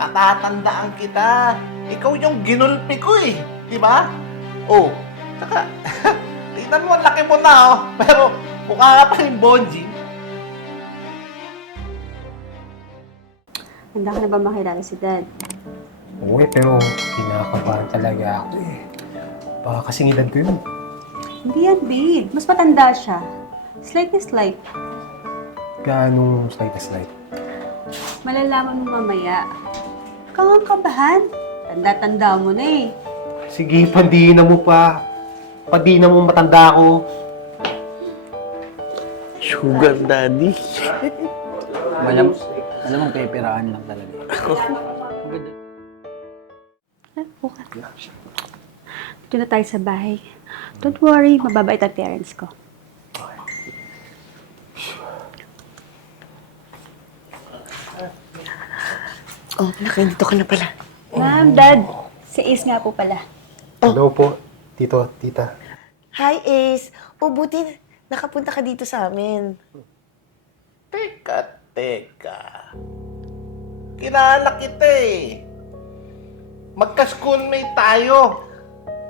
Natatandaan kita. Ikaw yung ginulpi ko eh. Di ba? Oh, saka, tingnan mo, laki mo na oh. Pero, mukha ka pa rin Bonji. Handa ka na ba makilala si Dad? Oo eh, pero kinakabahan talaga ako eh. Baka kasing edad ko yun. Hindi yan, babe. Mas matanda siya. Slight na slight. Gaano slight na slight. Malalaman mo mamaya. Kang ang kabahan. Tanda-tanda mo na eh. Sige, pandina mo pa. Pandina mo matanda ako. Sugar daddy. Malam, alam mo, peperahan lang talaga. Ah, bukas. Dito na tayo sa bahay. Don't worry, mababait ang parents ko. Oh, nakindito ka na pala. Ma'am, Dad, si Ace nga po pala. Hello po, tito, tita. Hi, Ace. O, buti nakapunta ka dito sa amin. Teka, teka. Kilala kita eh. Magka-schoolmate tayo.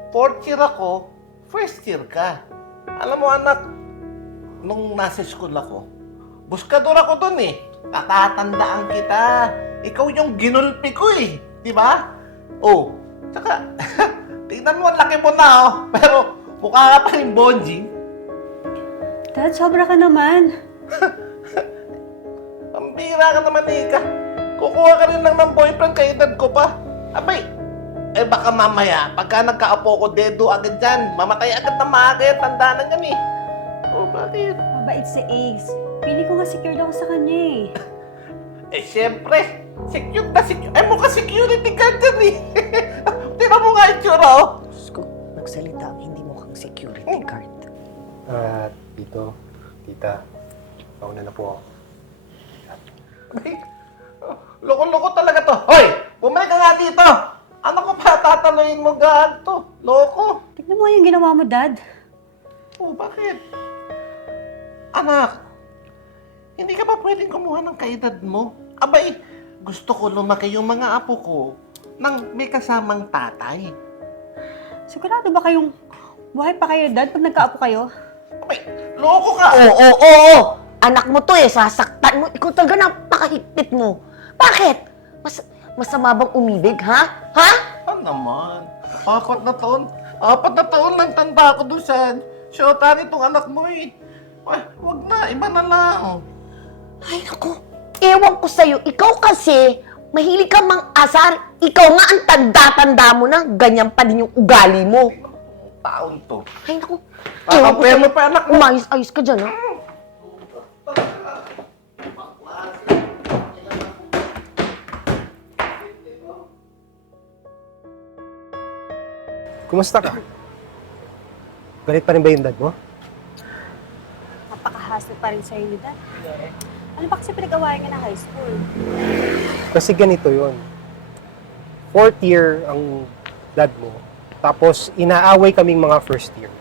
Fourth year ako, first year ka. Alam mo anak, nung nasa school ako, buskador ako dun eh. Natatandaan kita. Ikaw yung ginulpi ko eh. Di ba? Oh, tsaka, tingnan mo, ang laki mo na oh. Pero, mukha ka pa rin Bonji. Dad, sobra ka naman. Ang bira ka naman, Ika. Kukuha ka rin lang ng boyfriend kay edad ko pa. Abay, eh baka mamaya, pagka nagkaapo ko, dedo agad dyan. Mamatay agad na maaga yan. Tanda na yan eh. Oh, bakit? Mabait si Ace. Pili ko nga secured ako sa kanya eh. Eh, siyempre. Secure na secure. Eh, mukha security guard yan eh. Tingnan mo nga yung tsura, oh. Diyos ko, nagsalita ang hindi mukhang security Oh. guard. Ah, tito, tita. Mauna na po ako. Ay, Loko-loko talaga to. Hoy! Bumalik ka nga dito! Ano ko pa tataluin mo gaan to? Loko! Tignan mo nga yung ginawa mo, Dad. Oh, bakit? Anak, hindi ka ba pwedeng kumuha ng kaedad mo? Abay, gusto ko lumaki yung mga apo ko nang may kasamang tatay. Sigurado ba kayong buhay pa kayo, Dad, pag nagkaapo kayo? Abay, loko ka! Oo, oo, oo! Anak mo to eh, sasaktan mo. Ikaw talaga napakahigpit mo. Bakit? Mas, masama bang umibig, ha? Ha? Ano naman? Apat na taon? Apat na taon lang tanda ko doon sa syota nitong anak mo eh. Wag na, iba na lang. Ay, naku. Ewan ko sa'yo. Ikaw kasi, mahilig ka mang asar. Ikaw nga ang tanda-tanda mo na. Ganyan pa din yung ugali mo. Taon to. Ay, naku. Kakapuyan mo pa anak mo. Umayos-ayos ka dyan, ha? Kumusta ka? Galit pa rin ba yung dad mo? Napakahasal pa rin sa'yo ni Dad. Ano ba kasi pinag-awayan niya na high school? Kasi ganito yon. Fourth year ang dad mo. Tapos inaaway kaming mga first year.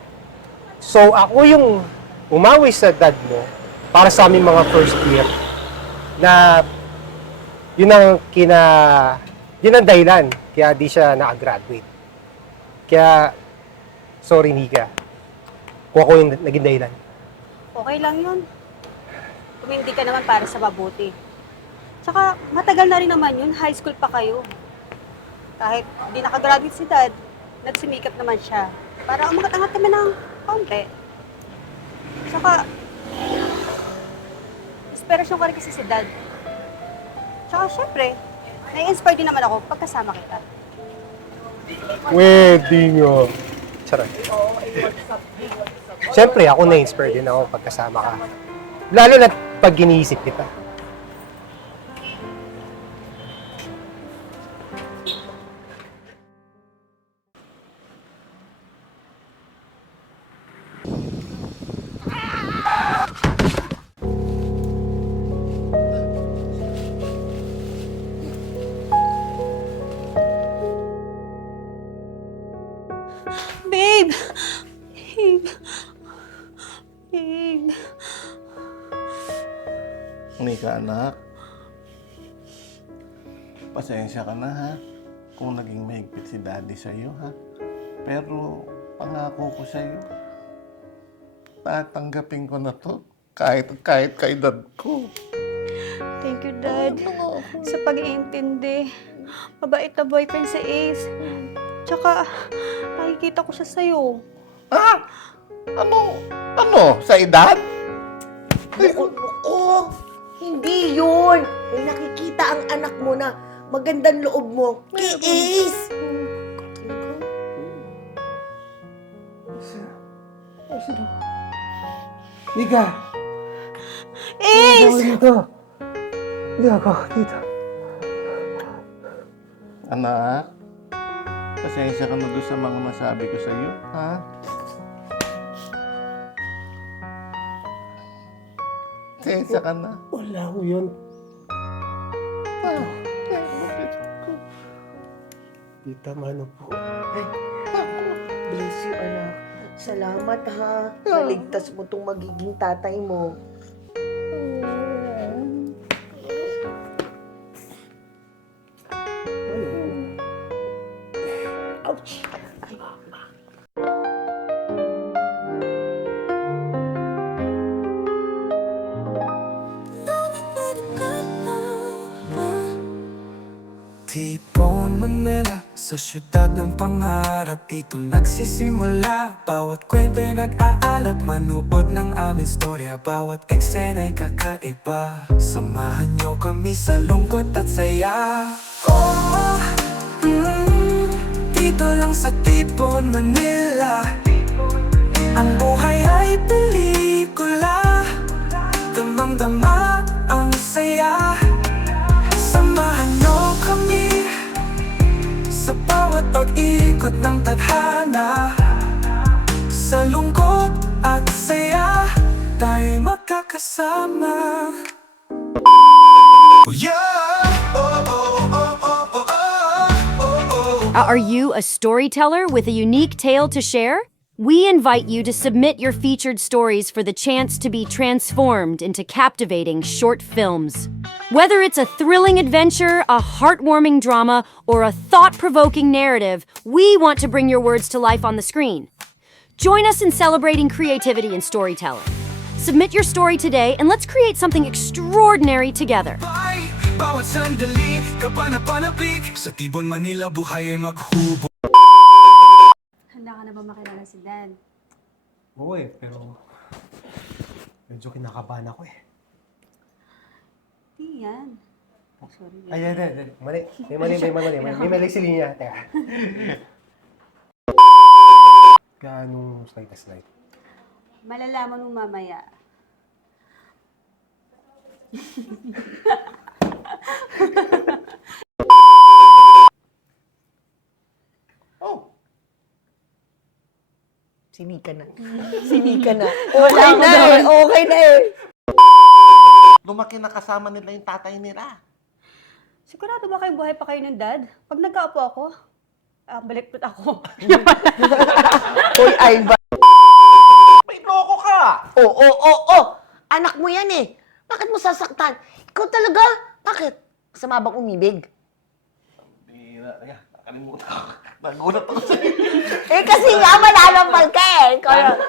So ako yung umaway sa dad mo para sa aming mga first year na yun ang kina yun ang dahilan kaya di siya nakagraduate. Kaya sorry Nika. Kung ako yung naging dahilan. Okay lang yun. Kung hindi ka naman para sa mabuti. Tsaka, matagal na rin naman yun. High school pa kayo. Kahit di nakagraduate si Dad, nagsumikap naman siya. Para umangat-angat kami ng konti. Tsaka, inspirasyon ko rin kasi si Dad. Tsaka, syempre, nai-inspire din naman ako pagkasama kita. Pwede nga. Charot. Siyempre, ako na-inspire din ako pagkasama ka. Lalo na pag giniisip kita. Pasensya ka na ha. Kung naging mahigpit si daddy sa'yo ha. Pero pangako ko sa'yo, tatanggapin ko na to. Kahit, kahit kay dad ko. Thank you, Dad. Sa pag-iintindi. Mabait na boyfriend si Ace. Tsaka, nakikita ko siya sa'yo. Ha? Ano? Ano? Sa edad? Naku, naku, hindi yun. May nakikita ang anak mo na magandang loob mo. Kay Ace. Mika! Ace! dito! Hindi ako dito. Anak, pasensya ka na doon sa mga nasabi ko sa'yo, ha? Pasensya ka na. Wala ko yun. Ah, Tita Mano po. Bless you, anak. Salamat, ha. Naligtas mo tong magiging tatay mo. Ouch! Tipon Manila Sa syudad ng pangarap Dito nagsisimula. Bawat kwento'y nag-aalat Manood ng aming storya Bawat eksena'y kakaiba. Samahan niyo kami sa lungkot at saya. Oh, mm, dito lang sa Tipon Manila. Ang buhay ay pelikula. Damang-dama pag-ikot ng tadhana Sa lungkot at saya Tayo'y magkakasama Oh yeah! Oh, oh, oh, oh, oh, oh, oh, oh. Uh, are you a storyteller with a unique tale to share? We invite you to submit your featured stories for the chance to be transformed into captivating short films. Whether it's a thrilling adventure, a heartwarming drama, or a thought provoking narrative, we want to bring your words to life on the screen. Join us in celebrating creativity and storytelling. Submit your story today and let's create something extraordinary together. Ay, bawat sandali, kapanapanabik Sa Tibon, Manila, buhay ay maghubo Handa ka na ba makilala si Dad? Oo eh, pero... Medyo kinakabahan ako eh. Di yan. Sorry. Ay, ay, ay, ay. Mali. May mali, may mali. May, may mali si Linya. Teka. Gaano slide na slide? Malalaman mo mamaya. Oh, Sinika na. Sinika na. Okay na eh. Okay na eh. Lumaki na kasama nila yung tatay nila. Sigurado ba kayo buhay pa kayo ng Dad? Pag nagkaupo ako, ah, baliktad ako. Hoy, Ivan. May loko ka! Oo, oo, oo. Anak mo yan eh. Bakit mo sasaktan? Ikaw talaga? Bakit? Masama bang umibig? Bira, yeah, nakalimutan ko. Nagulat ako sa'yo. Eh kasi nga malalampal ka eh. Ikaw lang.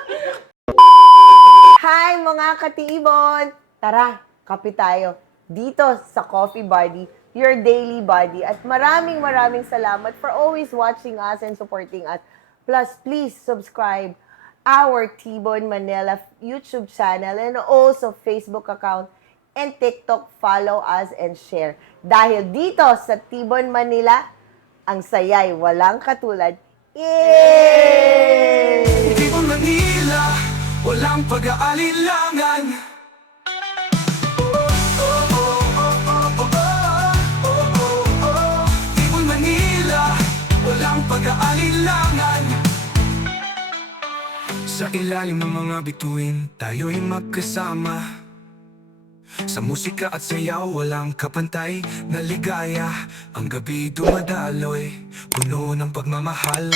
Hi mga katiibon! Tara, kape tayo. Dito sa Coffee Buddy, your daily buddy. At maraming maraming salamat for always watching us and supporting us. Plus, please subscribe our T-Bone Manila YouTube channel and also Facebook account and TikTok. Follow us and share. Dahil dito sa T-Bone Manila, ang sayay walang katulad. Yay! Tibon, Manila, walang pag-aalilangan Sa ilalim ng mga bituin, tayo'y magkasama. Sa musika at sayaw, walang kapantay na ligaya. Ang gabi dumadaloy, puno ng pagmamahal